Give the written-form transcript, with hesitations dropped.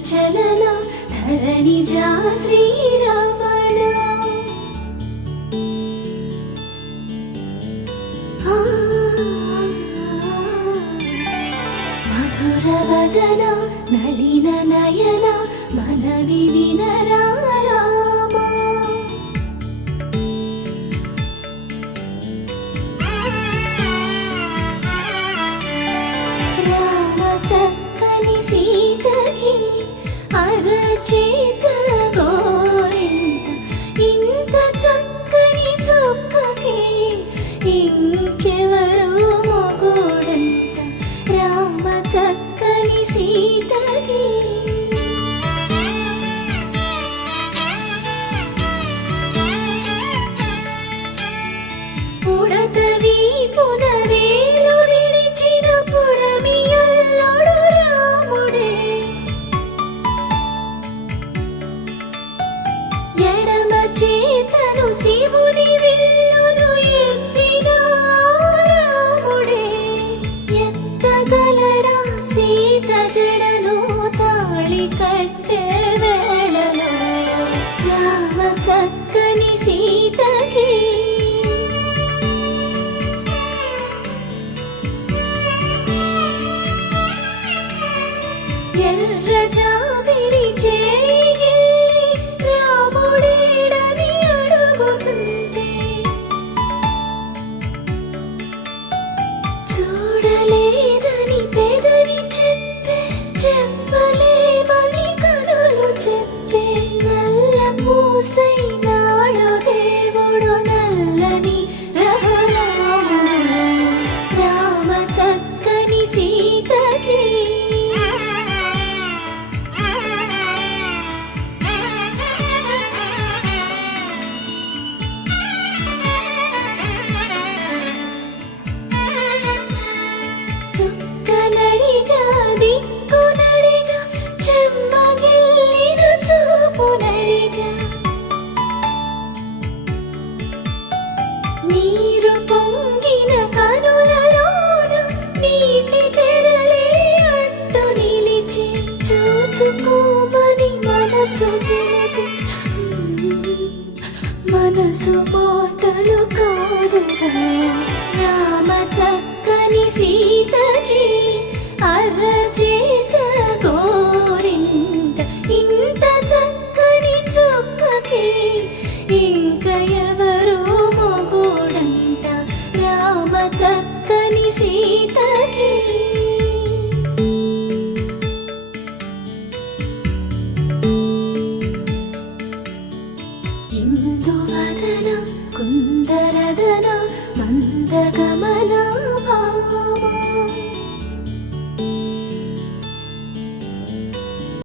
చలన ధరణిజా శ్రీరమణ మధుర వదన నళిన నయన మనవి వినరా అరచేత గోరింట ఇంత చక్కని చుక్కకి ఇంకెవరు మొగుడంట రామ చక్కని సీతకి ఉడతవి పునవేలు విడిచిన పుడమియల్లోడు రాముడే ఎడమ చేతను శివుని విల్లును ఎత్తిన రాముడే ఎత్తగలడా సీత జడను తాళి కట్టే వేళలో రామ చక్కని సీతకి ఎర్ర జాబిలి చేయి రాముడేడని అడుగుతుంటే చూడలేదని పెదవి చెప్పే చెప్పలేమని కనులు చెప్పే నల్ల పూసై నాడు దేవుడు నల్లని రఘురాముడు రామ చక్కని సీతకి చుక్కనడిగా దిక్కునడిగా చెమ్మగిల్లిన చూపునడిగా నీరు పొంగిన కనులలోన నీటి తెరలే అడ్డు నిలిచి చూసుకోమని మనసు తెలిపి మనసు మాటలు కాదుగా రామ చక్కని సీతకి అరచేత గోరింట ఇంత చక్కని చుక్కకి ఇంక ఎవరు మొగుడంట రామ చక్కని సీతకి ఇందువదన కుందరదన మందగమన